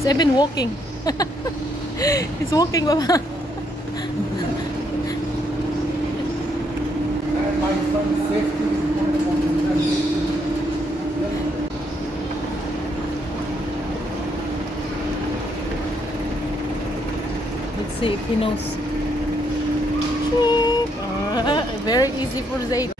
Seven walking. He's walking, Baba. My son's safety is more important than Let's see if he knows. Very easy for Zaid.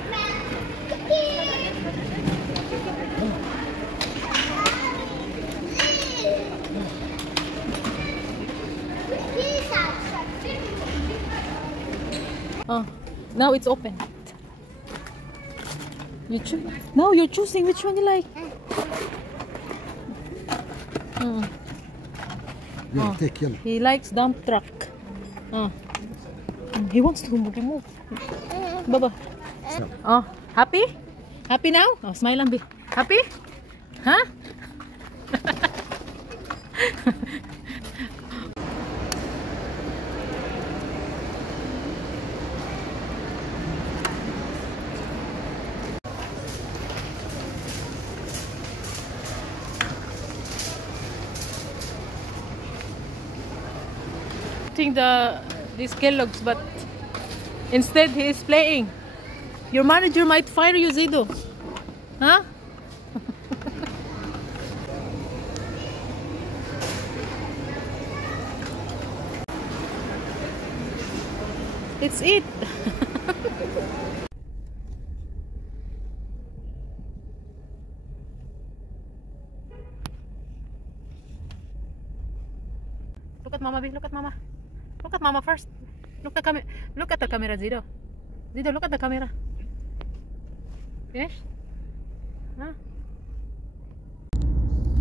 Oh, now it's open. You choose. Now you're choosing which one you like. Yeah, take yellow. He likes dump truck. He wants to remove. Baba. Stop. Oh, happy? Happy now? Oh, smile and be happy? Huh? These Kellogg's, but instead he is playing. Your manager might fire you, Zido. Huh? It's it. Look at Mama, B. Look at Mama. Look at Mama first. Look at the camera, Zido. Zido, look at the camera. Finished? Huh?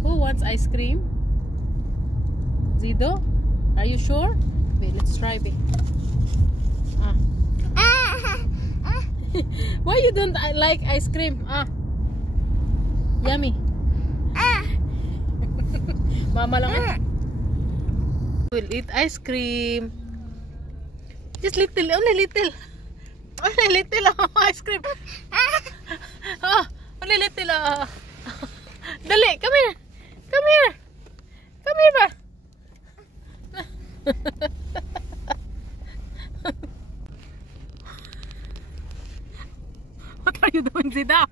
Who wants ice cream? Zido? Are you sure? Wait, let's try it. Why you don't like ice cream? Yummy. Mama lang eh. We'll eat ice cream. Just little, only little. Only little ice cream. Oh, only little. Dali, come here. Come here. Come here ba? What are you doing, Zida?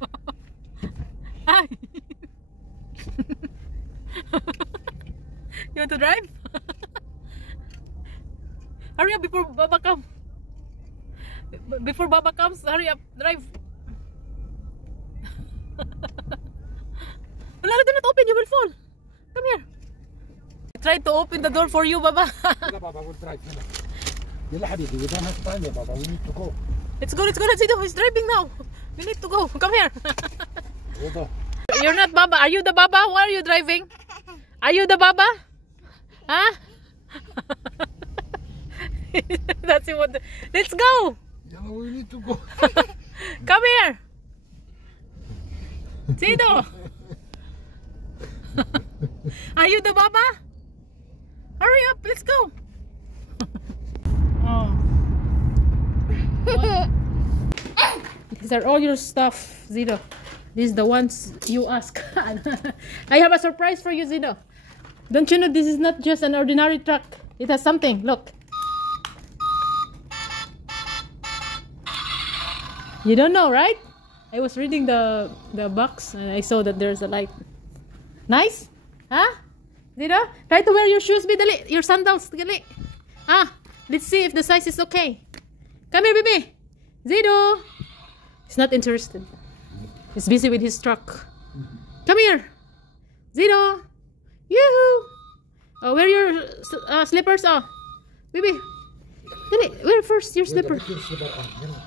Hi. You want to drive? Hurry up before Baba comes. Before Baba comes, hurry up, drive. Wala, do not open, you will fall. Come here. I tried to open the door for you, Baba. Yalla, Baba, we'll drive. Yalla, Habibi, we don't have time, Baba. We need to go. Let's go, let's go. Let's go. He's driving now. We need to go. Come here. Hold on. You're not Baba. Are you the Baba? Why are you driving? Are you the Baba? Huh? That's it. Let's go. Yalla, we need to go. Come here. Zido. Are you the Baba? Hurry up. Let's go. Oh. These are all your stuff, Zido. These are the ones you ask. I have a surprise for you, Zido. Don't you know this is not just an ordinary truck? It has something. Look. You don't know, right? I was reading the box and I saw that there's a light. Nice? Huh? Zido? Try to wear your shoes, Bidali. Your sandals, Dali. Let's see if the size is okay. Come here, baby. Zido. He's not interested. He's busy with his truck. Come here. Zido. Yoo-hoo. Oh, wear your slippers. Oh, baby. Dali, wear first your slipper.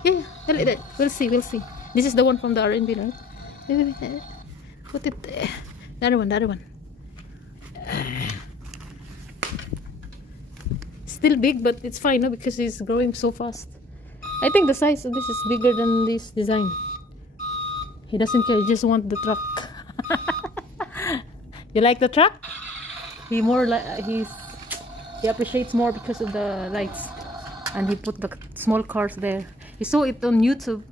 Yeah, dali. We'll see, we'll see. This is the one from the R&B, right? Baby, put it there. The other one, the other one. Still big, but it's fine, no? Because he's growing so fast. I think the size of this is bigger than this design. He doesn't care, he just wants the truck. You like the truck? He more like he appreciates more because of the lights, and he put the small cars there. He saw it on YouTube.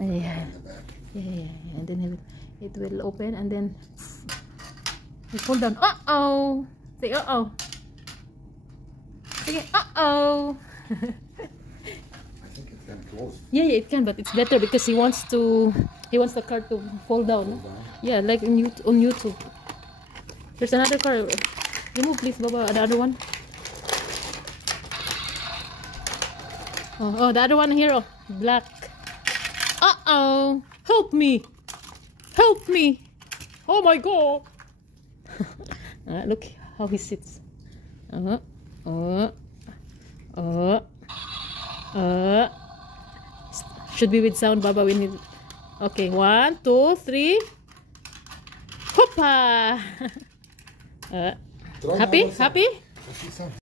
Yeah, and then it will open, and then You pull down. Uh-oh. Say uh-oh. Say uh-oh. I think it's kind of close. Yeah, it can, but it's better because he wants the car to fall down. Yeah, like on YouTube. There's another car. Remove please, Baba. Another one. Oh, the other one here. Oh, black. Uh-oh. Help me. Help me. Oh my God. Look how he sits. Should be with sound, Baba. We need. Okay, 1, 2, 3. Hoppa. Throw Happy? another side. Happy? Let's see some.